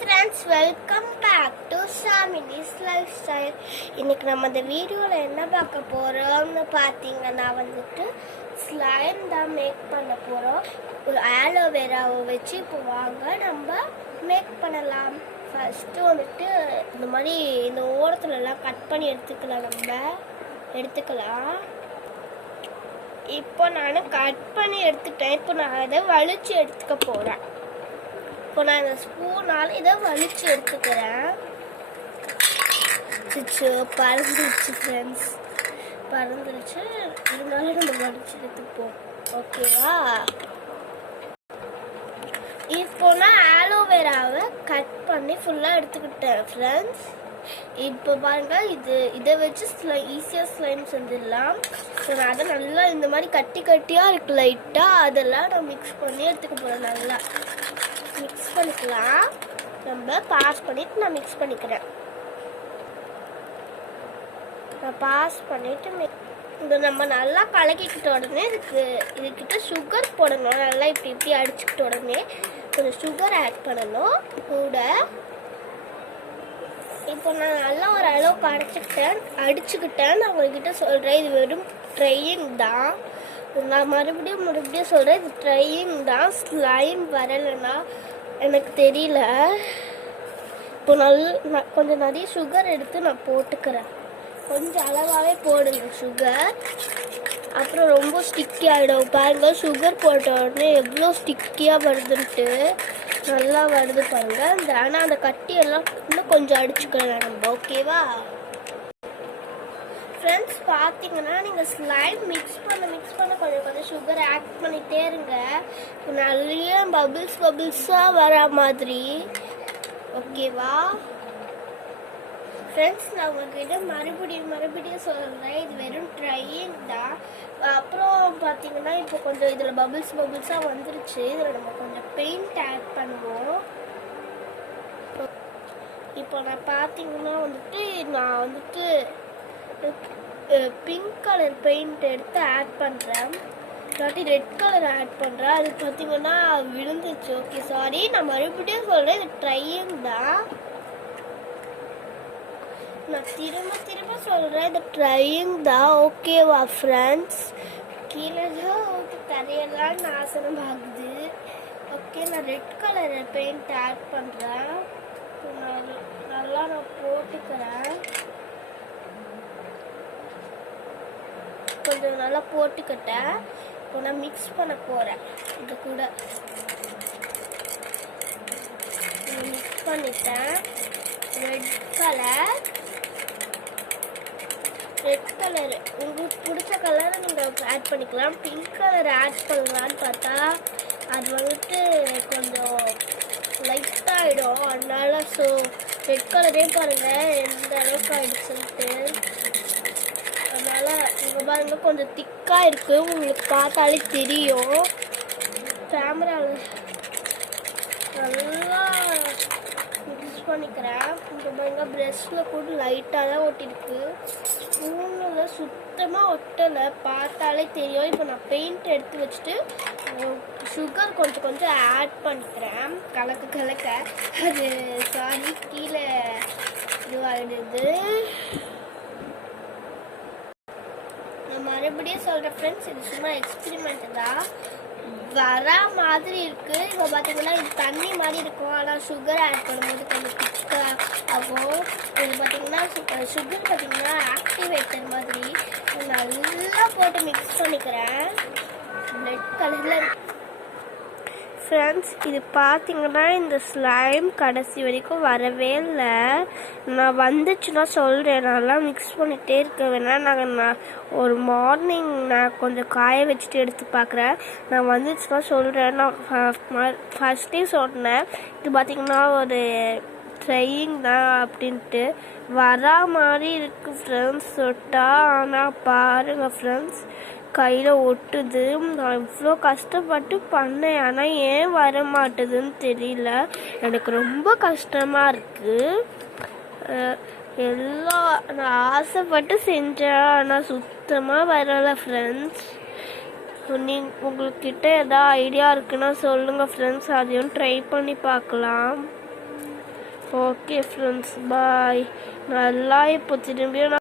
Friends, welcome back to Shamini's lifestyle. இன்னைக்கு நம்ம இந்த வீடியோவில் என்ன பார்க்க போகிறோம்னு பார்த்தீங்கன்னா ஸ்லைம் தான் மேக் பண்ண போகிறோம். ஒரு ஆலோவேராவை வச்சு இப்போ வாங்க நம்ம மேக் பண்ணலாம். ஃபஸ்ட்டு இந்த மாதிரி இந்த ஓரத்துலலாம் கட் பண்ணி எடுத்துக்கலாம். இப்போ நான் கட் பண்ணி எடுத்துட்டேன். இப்போ நான் அதை வலிச்சு எடுத்துக்க போகிறேன். இப்போ நான் இந்த ஸ்பூனால் இதை வலிச்சு எடுத்துக்கிறேன். பறந்துருச்சு ஃப்ரெண்ட்ஸ், பறந்துருச்சு. இருந்தாலும் நம்ம வலிச்சு எடுத்துப்போம், ஓகேவா? இப்போ நான் ஆலோவேராவை கட் பண்ணி ஃபுல்லாக எடுத்துக்கிட்டேன் ஃப்ரெண்ட்ஸ். இப்போ பாருங்க, இதை வச்சு ஈஸியாக ஸ்லைம் செஞ்சிடலாம். ஸோ நான் அதை நல்லா இந்த மாதிரி கட்டியாக இருக்கு லைட்டாக, அதெல்லாம் நான் மிக்ஸ் பண்ணி எடுத்துக்க போகிறேன். நல்லா மிக்ஸ் பண்ணிக்கலாம். நம்ம பாஸ் பண்ணிவிட்டு நான் மிக்ஸ் பண்ணிக்கிறேன். நான் பாஸ் பண்ணிவிட்டு இதை நம்ம நல்லா கலக்கிக்கிட்ட உடனே இதுக்கிட்ட சுகர் போடணும். நல்லா இப்படி அடிச்சுக்கிட்ட உடனே கொஞ்சம் சுகர் ஆட் பண்ணணும் கூட. இப்போ நான் நல்லா ஒரு அளவுக்கு அடிச்சுக்கிட்டேன். நான் உங்ககிட்ட சொல்கிறேன், இது வெறும் ட்ரையிங் தான். நான் மறுபடியும் சொல்கிறேன், இது ட்ரையிங் தான். ஸ்லைம் வரலைன்னா எனக்கு தெரியல. இப்போ கொஞ்சம் நிறைய சுகர் எடுத்து நான் போட்டுக்கிறேன். கொஞ்சம் அளவாகவே போடுங்க சுகர், அப்புறம் ரொம்ப ஸ்டிக்கி ஆகிடும். பாருங்க, சுகர் போட்ட உடனே எவ்வளோ ஸ்டிக்கியாக வருதுன்ட்டு நல்லா வருது பாருங்க. ஆனால் அந்த கட்டியெல்லாம் இன்னும் கொஞ்சம் அடிச்சுக்கலாம் நம்ம, ஓகேவா ஃப்ரெண்ட்ஸ்? பார்த்தீங்கன்னா நீங்கள் ஸ்லைம் மிக்ஸ் பண்ண கொஞ்சம் சுகர் ஆட் பண்ணிகிட்டே இருங்க. நிறைய பபிள்ஸாக வர மாதிரி, ஓகேவா ஃப்ரெண்ட்ஸ்? நான் உங்ககிட்ட மறுபடியும் சொல்கிறேன், இது வெறும் ட்ரையிங் தான். அப்புறம் பார்த்தீங்கன்னா இப்போ கொஞ்சம் இதில் பபிள்ஸாக வந்துருச்சு. இதில் நம்ம கொஞ்சம் பெயிண்ட் ஆட் பண்ணுவோம். இப்போ நான் பார்த்தீங்கன்னா நான் பிங்க் கலர் பெயிண்ட் எடுத்து ஆட் பண்ணுறேன், இல்லாட்டி ரெட் கலர் ஆட் பண்ணுறேன். அது பார்த்தீங்கன்னா விழுந்துச்சு. Okay, sorry. நான் மறுபடியும் சொல்கிறேன், இது ட்ரையிங் தான். நான் திரும்ப சொல்கிறேன், இது ட்ரையிங் தான், ஓகேவா ஃப்ரெண்ட்ஸ்? கீழே தரையெல்லாம் நாசனம் ஆகுது. ஓகே, நான் ரெட் கலர் பெயிண்ட் ஆட் பண்ணுறேன். நல்லா நான் போட்டுக்கிறேன். கொஞ்சம் நல்லா போட்டுக்கிட்டேன். இப்போ நான் மிக்ஸ் பண்ண போகிறேன். இது கூட மிக்ஸ் பண்ணிட்டேன். ரெட் கலர் உங்களுக்கு பிடிச்ச கலரை நீங்கள் ஆட் பண்ணிக்கலாம். பிங்க் கலர் ஆட் பண்ணலான்னு பார்த்தா அது கொஞ்சம் லைட்டாக ஆகிடும். அதனால ரெட் கலரே பாருங்கள் எந்த அளவுக்கு ஆகிடுச்சுன்ட்டு. அதனால் இங்கே பாருங்கள், கொஞ்சம் திக்காக இருக்குது, உங்களுக்கு பார்த்தாலே தெரியும். கேமராவில் நல்லா மிக்ஸ் பண்ணிக்கிறேன். இங்கே பாருங்கள், ப்ரெஷ்ஷில் கூட லைட்டாக தான் ஒட்டிருக்கு, ஸ்பூனில் சுத்தமாக ஒட்டலை, பார்த்தாலே தெரியும். இப்போ நான் பெயிண்ட் எடுத்து வச்சுட்டு சுகர் கொஞ்சம் ஆட் பண்ணிக்கிறேன். கலக்க அது சாரி கீழே இதுவாகிடுது. நான் மறுபடியும் சொல்கிறேன் ஃப்ரெண்ட்ஸ், இது சும்மா எக்ஸ்பெரிமெண்ட் தான். வர மாதிரி இருக்குது. இப்போ பார்த்தீங்கன்னா இது தண்ணி மாதிரி இருக்கும், ஆனால் சுகர் ஆட் பண்ணும்போது கொஞ்சம் திக்காக ஆகும். இது பார்த்தீங்கன்னா சுகர் பார்த்தீங்கன்னா ஆக்டிவேட்டர் மாதிரி. நல்லா போட்டு மிக்ஸ் பண்ணிக்கிறேன். ரெட் கலரில் ஃப்ரெண்ட்ஸ், இது பார்த்தீங்கன்னா இந்த ஸ்லைம் கடைசி வரைக்கும் வரவே இல்லை. நான் வந்துச்சுன்னா சொல்கிறேன். நல்லா மிக்ஸ் பண்ணிகிட்டே இருக்க வேணால் நான் ஒரு மார்னிங் நான் கொஞ்சம் காய வச்சுட்டு எடுத்து பார்க்குறேன். நான் வந்துச்சுன்னா சொல்கிறேன். நான் ஃபஸ்ட்டே சொன்னேன், இது பார்த்திங்கன்னா ஒரு ட்ரையிங் தான் அப்படின்ட்டு. வரா மாதிரி இருக்குது ஃப்ரெண்ட்ஸ் தொட்டா. ஆனால் பாருங்கள் ஃப்ரெண்ட்ஸ், கையில் ஒட்டுது. நான் இவ்வளோ கஷ்டப்பட்டு பண்ணேன், ஆனால் ஏன் வர மாட்டுதுன்னு தெரியல. எனக்கு ரொம்ப கஷ்டமாக இருக்குது. நான் ஆசைப்பட்டு செஞ்சேன், ஆனால் சுத்தமாக வரலை ஃப்ரெண்ட்ஸ். உங்கள்கிட்ட எதாவது ஐடியா இருக்குன்னா சொல்லுங்கள் ஃப்ரெண்ட்ஸ், அதையும் ட்ரை பண்ணி பார்க்கலாம். Okay friends bye. நல்லா இப்போ திரும்பியும்